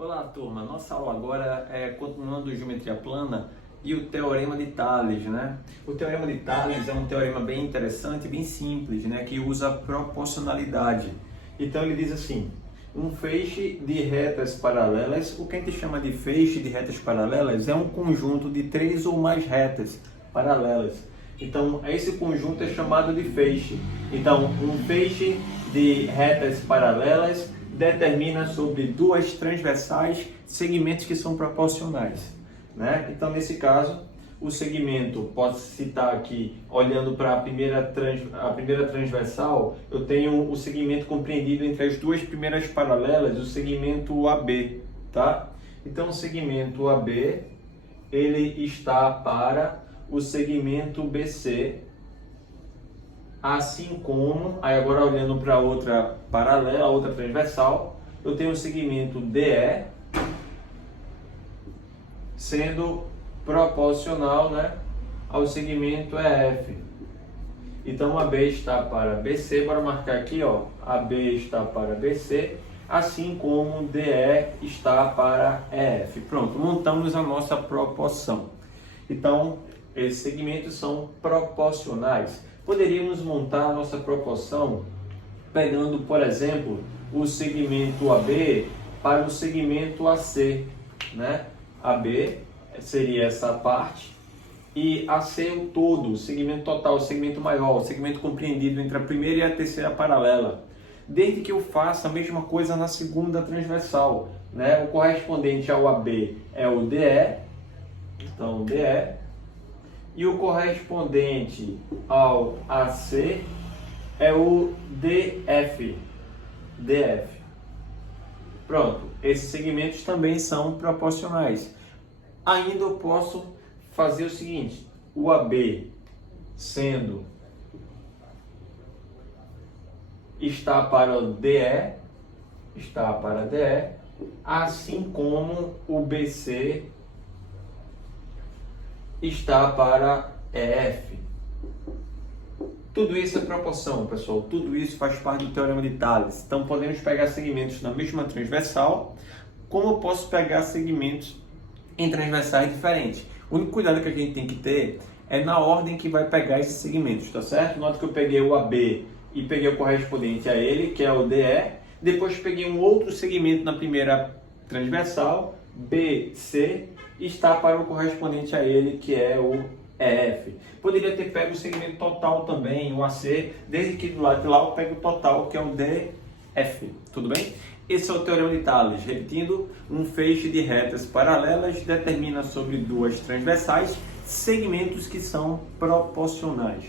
Olá, turma. Nossa aula agora é continuando geometria plana e o teorema de Tales, né? O teorema de Tales é um teorema bem interessante, bem simples, né? Que usa proporcionalidade. Então ele diz assim: um feixe de retas paralelas. O que a gente chama de feixe de retas paralelas é um conjunto de três ou mais retas paralelas. Então esse conjunto é chamado de feixe. Então um feixe de retas paralelas determina sobre duas transversais segmentos que são proporcionais, né? Então, nesse caso, o segmento, posso citar aqui, olhando para a primeira transversal, eu tenho o segmento compreendido entre as duas primeiras paralelas, o segmento AB, tá? Então, o segmento AB, ele está para o segmento BC, assim como, aí agora olhando para outra paralela, outra transversal, eu tenho o segmento DE sendo proporcional, né, ao segmento EF. Então AB está para BC, bora marcar aqui, ó, AB está para BC, assim como DE está para EF. Pronto, montamos a nossa proporção. Então, esses segmentos são proporcionais. Poderíamos montar a nossa proporção pegando, por exemplo, o segmento AB para o segmento AC, né? AB seria essa parte e AC o todo, o segmento total, o segmento maior, o segmento compreendido entre a primeira e a terceira paralela. Desde que eu faça a mesma coisa na segunda transversal, né? O correspondente ao AB é o DE, então DE. E o correspondente ao AC é o DF. Pronto, esses segmentos também são proporcionais. Ainda eu posso fazer o seguinte: o AB está para o DE, assim como o BC está para EF. Tudo isso é proporção, pessoal. Tudo isso faz parte do teorema de Tales. Então podemos pegar segmentos na mesma transversal, como eu posso pegar segmentos em transversais diferentes. O único cuidado que a gente tem que ter é na ordem que vai pegar esses segmentos, tá certo? Nota que eu peguei o AB e peguei o correspondente a ele, que é o DE. Depois peguei um outro segmento na primeira transversal, BC, está para o correspondente a ele, que é o EF. Poderia ter pego o segmento total também, o AC, desde que do lado de lá eu pego o total, que é o DF. Tudo bem? Esse é o teorema de Tales. Repetindo, um feixe de retas paralelas determina sobre duas transversais segmentos que são proporcionais.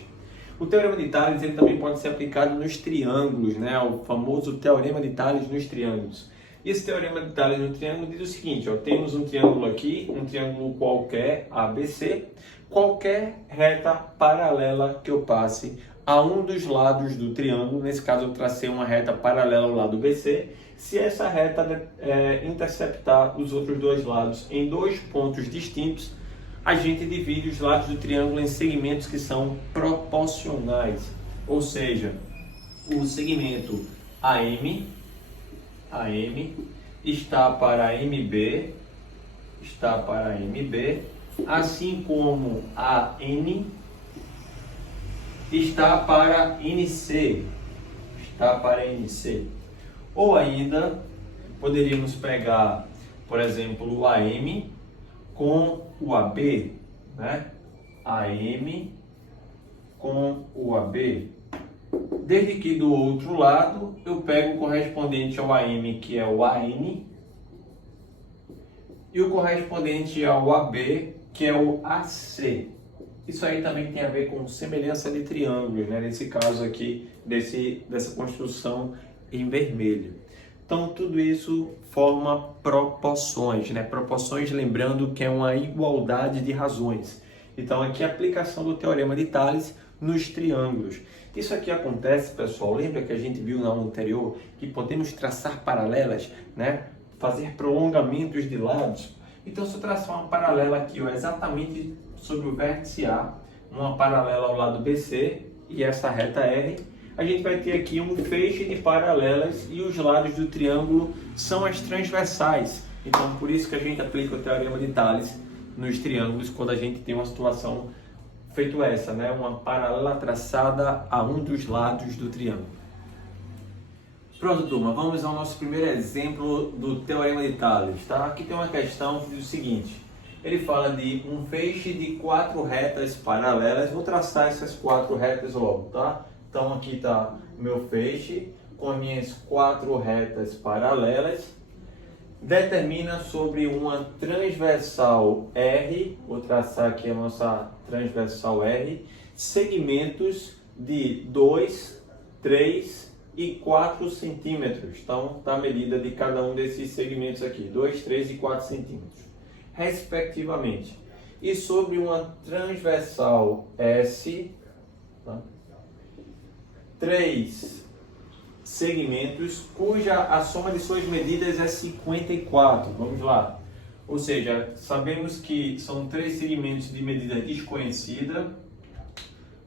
O teorema de Tales ele também pode ser aplicado nos triângulos, né? O famoso teorema de Tales nos triângulos. E esse teorema de Tales no triângulo diz o seguinte, ó, temos um triângulo aqui, um triângulo qualquer, ABC, qualquer reta paralela que eu passe a um dos lados do triângulo, nesse caso eu tracei uma reta paralela ao lado BC, se essa reta interceptar os outros dois lados em dois pontos distintos, a gente divide os lados do triângulo em segmentos que são proporcionais, ou seja, o segmento AM está para MB, assim como a N está para NC, Ou ainda poderíamos pegar, por exemplo, o AM com o AB, né? AM com o AB. Desde que do outro lado eu pego o correspondente ao AM, que é o AN, e o correspondente ao AB, que é o AC. Isso aí também tem a ver com semelhança de triângulos, né? Nesse caso aqui, dessa construção em vermelho. Então, tudo isso forma proporções, né? Proporções, lembrando que é uma igualdade de razões. Então, aqui a aplicação do teorema de Tales nos triângulos. Isso aqui acontece, pessoal, lembra que a gente viu na aula anterior que podemos traçar paralelas, né? Fazer prolongamentos de lados. Então, se eu traçar uma paralela aqui, ó, exatamente sobre o vértice A, uma paralela ao lado BC e essa reta R, a gente vai ter aqui um feixe de paralelas e os lados do triângulo são as transversais. Então, por isso que a gente aplica o Teorema de Tales nos triângulos quando a gente tem uma situação feito essa, né? Uma paralela traçada a um dos lados do triângulo. Pronto, turma, vamos ao nosso primeiro exemplo do Teorema de Tales, tá? Aqui tem uma questão que diz o seguinte: ele fala de um feixe de 4 retas paralelas. Vou traçar essas 4 retas logo, tá? Então aqui está o meu feixe com as minhas 4 retas paralelas. Determina sobre uma transversal R, vou traçar aqui a nossa transversal R, segmentos de 2, 3 e 4 centímetros. Então, está a medida de cada um desses segmentos aqui, 2, 3 e 4 centímetros, respectivamente. E sobre uma transversal S, tá? 3 segmentos cuja a soma de suas medidas é 54. Vamos lá. Ou seja, sabemos que são 3 segmentos de medida desconhecida,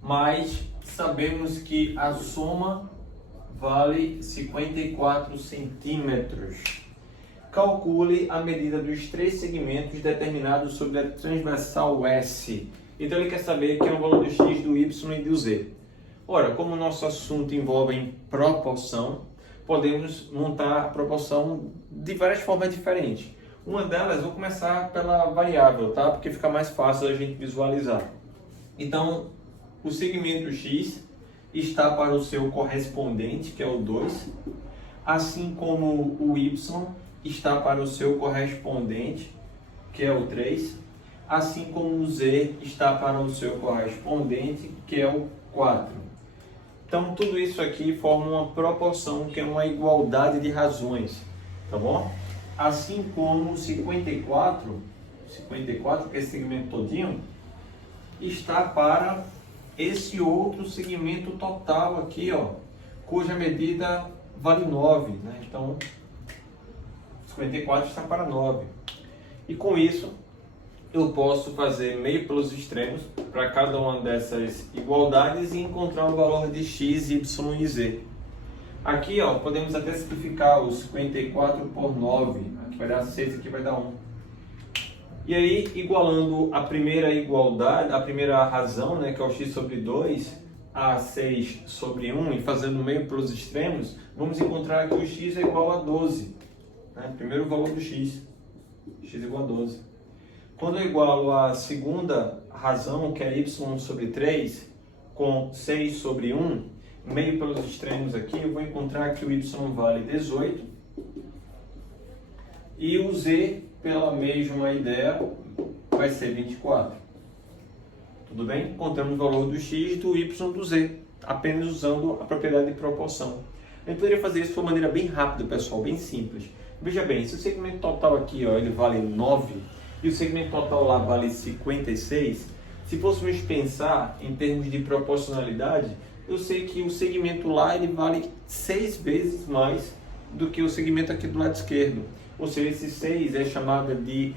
mas sabemos que a soma vale 54 centímetros. Calcule a medida dos 3 segmentos determinados sobre a transversal S. Então ele quer saber que é o valor do x, do y e do z. Ora, como o nosso assunto envolve em proporção, podemos montar a proporção de várias formas diferentes. Uma delas, vou começar pela variável, tá? Porque fica mais fácil a gente visualizar. Então, o segmento x está para o seu correspondente, que é o 2, assim como o y está para o seu correspondente, que é o 3, assim como o z está para o seu correspondente, que é o 4. Então, tudo isso aqui forma uma proporção, que é uma igualdade de razões, tá bom? Assim como o 54, que é esse segmento todinho, está para esse outro segmento total aqui, ó, cuja medida vale 9, né? Então, 54 está para 9. E com isso, eu posso fazer meio pelos extremos para cada uma dessas igualdades e encontrar o valor de x, y e z. Aqui, ó, podemos até simplificar o 54 por 9. Aqui vai dar 6, aqui vai dar 1. E aí, igualando a primeira igualdade, a primeira razão, né, que é o x sobre 2, a 6 sobre 1, e fazendo meio pelos extremos, vamos encontrar que o x é igual a 12. Né? Primeiro valor do x é igual a 12. Quando eu igualo a segunda razão, que é y sobre 3, com 6 sobre 1, meio pelos extremos aqui, eu vou encontrar que o y vale 18 e o z, pela mesma ideia, vai ser 24. Tudo bem? Encontramos o valor do x, do y e do z, apenas usando a propriedade de proporção. A gente poderia fazer isso de uma maneira bem rápida, pessoal, bem simples. Veja bem, se o segmento total aqui, ó, ele vale 9, e o segmento total lá vale 56, se fôssemos pensar em termos de proporcionalidade, eu sei que o segmento lá ele vale 6 vezes mais do que o segmento aqui do lado esquerdo. Ou seja, esse 6 é chamada de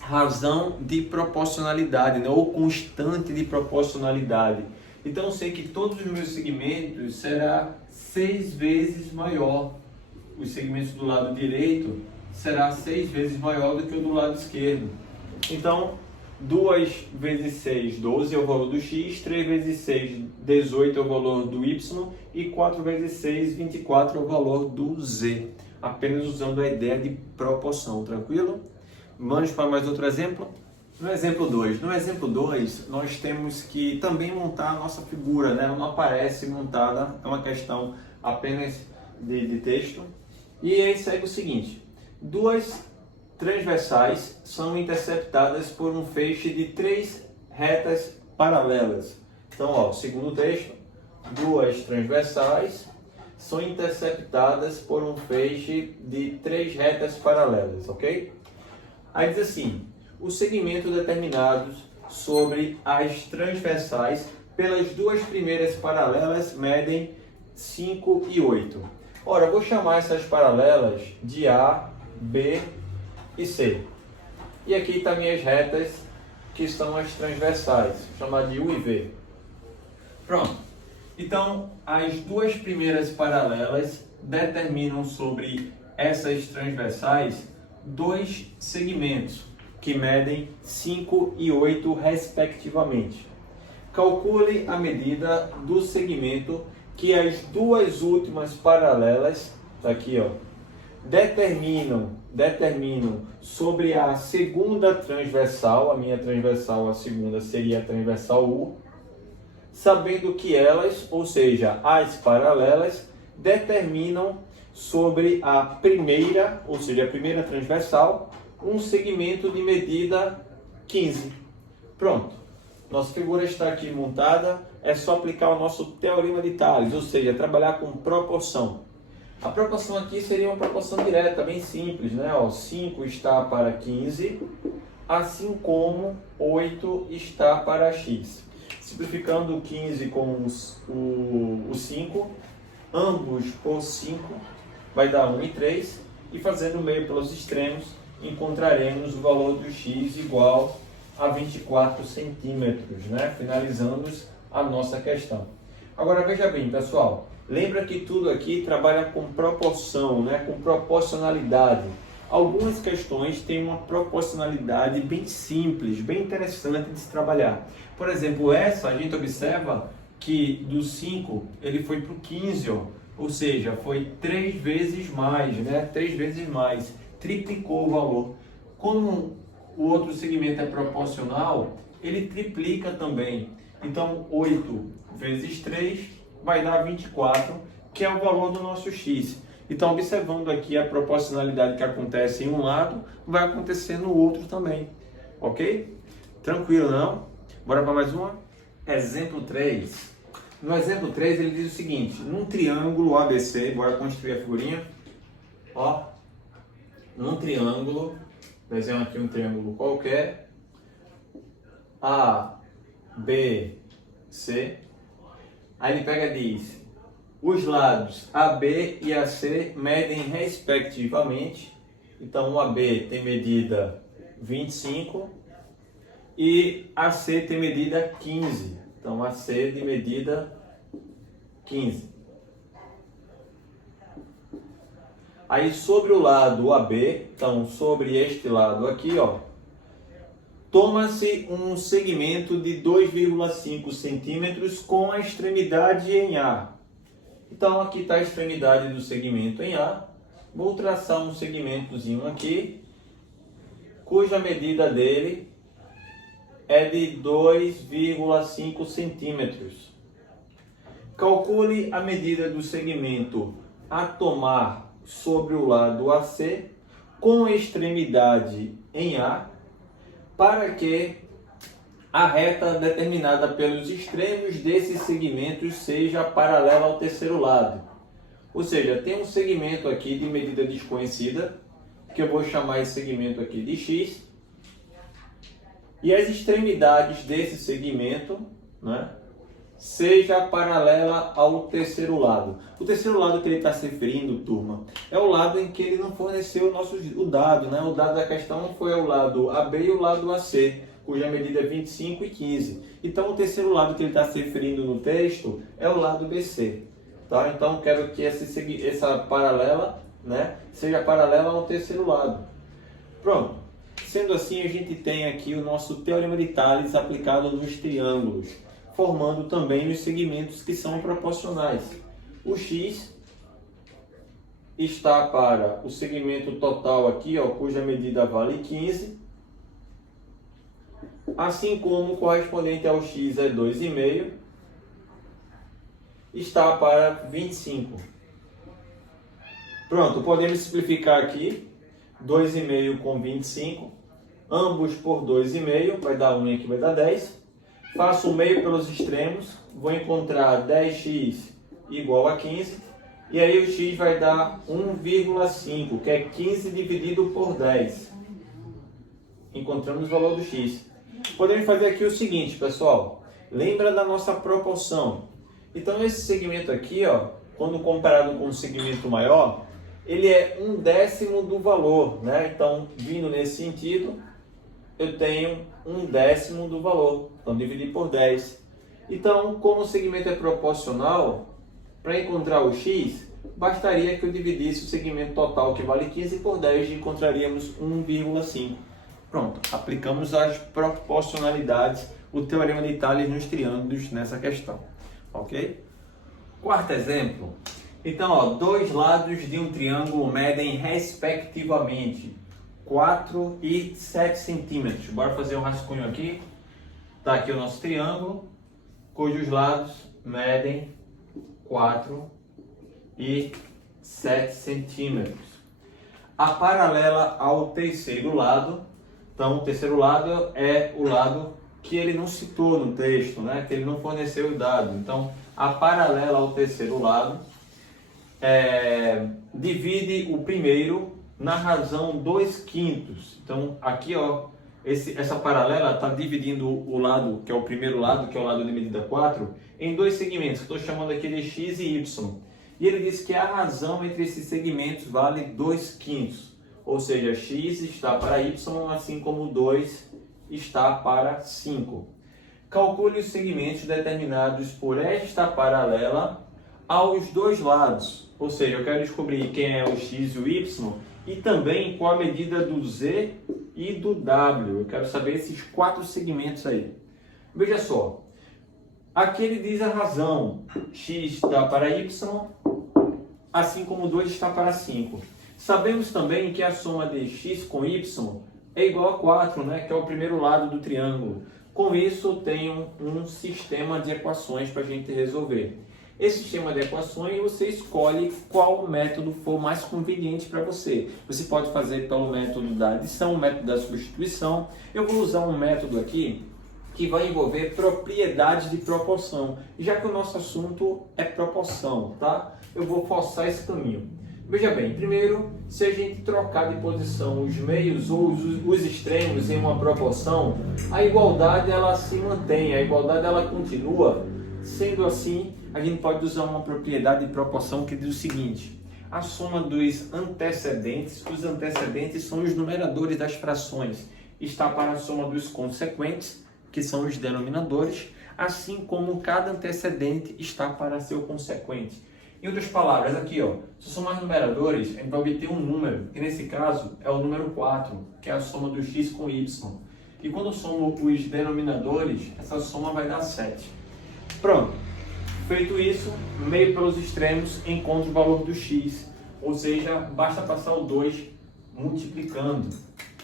razão de proporcionalidade, né? Ou constante de proporcionalidade. Então eu sei que todos os meus segmentos será 6 vezes maior. Os segmentos do lado direito será 6 vezes maior do que o do lado esquerdo. Então, 2 vezes 6, 12 é o valor do x, 3 vezes 6, 18 é o valor do y e 4 vezes 6, 24 é o valor do z. Apenas usando a ideia de proporção, tranquilo? Vamos para mais outro exemplo? No exemplo 2. No exemplo 2, nós temos que também montar a nossa figura, né? Ela não aparece montada, é uma questão apenas de texto. E aí segue o seguinte: duas transversais são interceptadas por um feixe de 3 retas paralelas. Então, ó, segundo o texto, duas transversais são interceptadas por um feixe de 3 retas paralelas, ok? Aí diz assim: os segmentos determinados sobre as transversais pelas duas primeiras paralelas medem 5 e 8. Ora, eu vou chamar essas paralelas de A, B e C. E aqui estão minhas retas, que são as transversais. Vou chamar de U e V. Pronto. Então, as duas primeiras paralelas determinam sobre essas transversais dois segmentos que medem 5 e 8 respectivamente. Calcule a medida do segmento que as duas últimas paralelas, aqui ó, determinam sobre a segunda transversal, a minha transversal, a segunda seria a transversal U, sabendo que elas, ou seja, as paralelas, determinam sobre a primeira, ou seja, a primeira transversal, um segmento de medida 15. Pronto. Nossa figura está aqui montada, é só aplicar o nosso teorema de Tales, ou seja, trabalhar com proporção. A proporção aqui seria uma proporção direta, bem simples, né? 5 está para 15, assim como 8 está para x. Simplificando o 15 com o 5, ambos por 5, vai dar 1 e 3, e fazendo o meio pelos extremos, encontraremos o valor do x igual a 24 centímetros, né? Finalizamos a nossa questão. Agora veja bem, pessoal, lembra que tudo aqui trabalha com proporção, né? Com proporcionalidade. Algumas questões têm uma proporcionalidade bem simples, bem interessante de se trabalhar. Por exemplo, essa a gente observa que do 5 ele foi para o 15, ó. Ou seja, foi 3 vezes mais, né? 3 vezes mais, triplicou o valor. Como o outro segmento é proporcional, ele triplica também. Então, 8 vezes 3 vai dar 24, que é o valor do nosso x. Então, observando aqui a proporcionalidade que acontece em um lado, vai acontecer no outro também. Ok? Tranquilo, não? Bora para mais uma? Exemplo 3. No exemplo 3, ele diz o seguinte: num triângulo ABC, bora construir a figurinha. Ó, num triângulo, desenho aqui um triângulo qualquer, A, B, C. Aí ele pega e diz: os lados AB e AC medem respectivamente. Então o AB tem medida 25 e AC tem medida 15. Então AC de medida 15. Aí sobre o lado AB, então sobre este lado aqui, ó, toma-se um segmento de 2,5 centímetros com a extremidade em A. Então aqui está a extremidade do segmento em A. Vou traçar um segmentozinho aqui, cuja medida dele é de 2,5 centímetros. Calcule a medida do segmento a tomar sobre o lado AC com extremidade em A, para que a reta determinada pelos extremos desses segmentos seja paralela ao terceiro lado. Ou seja, tem um segmento aqui de medida desconhecida, que eu vou chamar esse segmento aqui de x, e as extremidades desse segmento, né, seja paralela ao terceiro lado. O terceiro lado que ele está se referindo, turma, é o lado em que ele não forneceu o dado, né? O dado da questão foi o lado AB e o lado AC, cuja medida é 25 e 15. Então, o terceiro lado que ele está se referindo no texto é o lado BC. Tá? Então, quero que essa paralela, né, seja paralela ao terceiro lado. Pronto. Sendo assim, a gente tem aqui o nosso teorema de Tales aplicado nos triângulos, formando também os segmentos que são proporcionais. O x está para o segmento total aqui, ó, cuja medida vale 15, assim como o correspondente ao x é 2,5, está para 25. Pronto, podemos simplificar aqui, 2,5 com 25, ambos por 2,5, vai dar 1 e aqui vai dar 10. Faço o meio pelos extremos, vou encontrar 10x igual a 15, e aí o x vai dar 1,5, que é 15 dividido por 10. Encontramos o valor do x. Podemos fazer aqui o seguinte, pessoal, lembra da nossa proporção. Então esse segmento aqui, ó, quando comparado com um segmento maior, ele é 1/10 do valor, né? Então, vindo nesse sentido, eu tenho 1/10 do valor. Então, dividir por 10. Então, como o segmento é proporcional, para encontrar o x, bastaria que eu dividisse o segmento total, que vale 15, por 10 e encontraríamos 1,5. Pronto, aplicamos as proporcionalidades, o teorema de Tales nos triângulos nessa questão, ok? Quarto exemplo. Então, ó, dois lados de um triângulo medem respectivamente 4 e 7 centímetros. Bora fazer um rascunho aqui. Tá aqui o nosso triângulo, cujos lados medem 4 e 7 centímetros. A paralela ao terceiro lado, então o terceiro lado é o lado que ele não citou no texto, né? Que ele não forneceu o dado. Então, a paralela ao terceiro lado divide o primeiro na razão 2/5. Então, aqui, ó, essa paralela está dividindo o lado, que é o primeiro lado, que é o lado de medida 4, em dois segmentos. Estou chamando aqui de x e y. E ele diz que a razão entre esses segmentos vale 2/5. Ou seja, x está para y, assim como 2 está para 5. Calcule os segmentos determinados por esta paralela aos dois lados. Ou seja, eu quero descobrir quem é o x e o y e também qual a medida do z e do w. Eu quero saber esses 4 segmentos aí. Veja só, aqui ele diz a razão, x está para y, assim como 2 está para 5. Sabemos também que a soma de x com y é igual a 4, né? Que é o primeiro lado do triângulo. Com isso, eu tenho um sistema de equações para a gente resolver. Esse sistema de equações, você escolhe qual método for mais conveniente para você. Você pode fazer pelo método da adição, o método da substituição. Eu vou usar um método aqui que vai envolver propriedades de proporção, já que o nosso assunto é proporção, tá? Eu vou forçar esse caminho. Veja bem, primeiro, se a gente trocar de posição os meios ou os extremos em uma proporção, a igualdade ela se mantém, a igualdade ela continua. Sendo assim, a gente pode usar uma propriedade de proporção que diz o seguinte: a soma dos antecedentes, os antecedentes são os numeradores das frações, está para a soma dos consequentes, que são os denominadores, assim como cada antecedente está para seu consequente. Em outras palavras, aqui, ó, se somar numeradores, a gente vai obter um número, que nesse caso é o número 4, que é a soma do x com y. E quando eu somo os denominadores, essa soma vai dar 7. Pronto. Feito isso, meio pelos extremos, encontro o valor do x. Ou seja, basta passar o 2 multiplicando.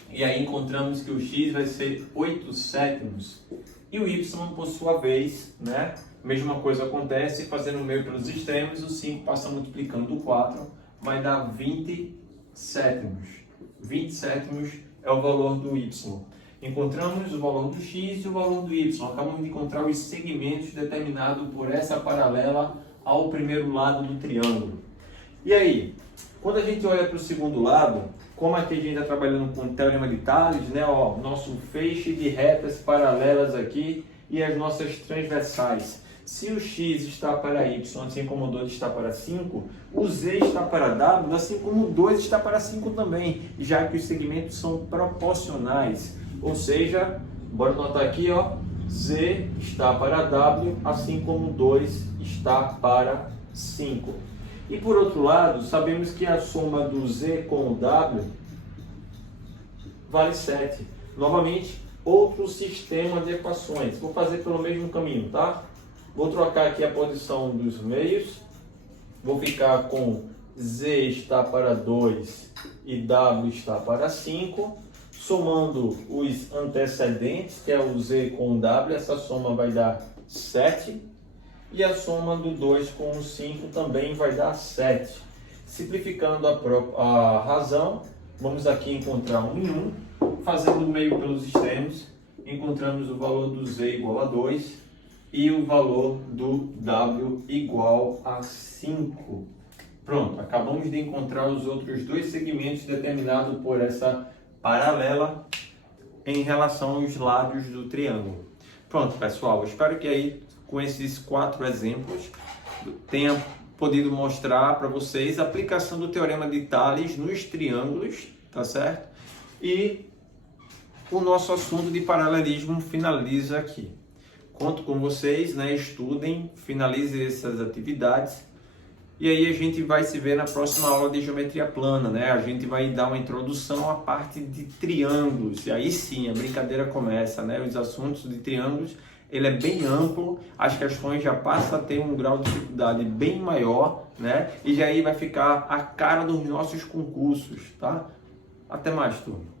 E aí encontramos que o x vai ser 8 sétimos. E o y, por sua vez, né? Mesma coisa acontece, fazendo o meio pelos extremos, o 5 passa multiplicando o 4, vai dar 20 sétimos. 20 sétimos é o valor do y. Encontramos o valor do x e o valor do y. Acabamos de encontrar os segmentos determinados por essa paralela ao primeiro lado do triângulo. E aí, quando a gente olha para o segundo lado, como aqui a gente está trabalhando com o teorema de Tales, né? Ó, nosso feixe de retas paralelas aqui e as nossas transversais. Se o x está para y, assim como o 2 está para 5, o z está para w, assim como o 2 está para 5 também, já que os segmentos são proporcionais. Ou seja, bora anotar aqui, ó, z está para w, assim como o 2 está para 5. E por outro lado, sabemos que a soma do z com o w vale 7. Novamente, outro sistema de equações. Vou fazer pelo mesmo caminho, tá? Vou trocar aqui a posição dos meios. Vou ficar com z está para 2 e w está para 5. Somando os antecedentes, que é o z com o w, essa soma vai dar 7. E a soma do 2 com o 5 também vai dar 7. Simplificando a razão, vamos aqui encontrar 1 em 1. Fazendo o meio pelos extremos, encontramos o valor do z igual a 2 e o valor do w igual a 5. Pronto, acabamos de encontrar os outros dois segmentos determinados por essa paralela em relação aos lados do triângulo. Pronto, pessoal, espero que aí com esses 4 exemplos tenha podido mostrar para vocês a aplicação do teorema de Tales nos triângulos, tá certo? E o nosso assunto de paralelismo finaliza aqui. Conto com vocês, né? Estudem, finalizem essas atividades E aí a gente vai se ver na próxima aula de geometria plana, né? A gente vai dar uma introdução à parte de triângulos. E aí sim, a brincadeira começa, né? Os assuntos de triângulos, ele é bem amplo, as questões já passam a ter um grau de dificuldade bem maior, né? E já aí vai ficar a cara dos nossos concursos, tá? Até mais, turma.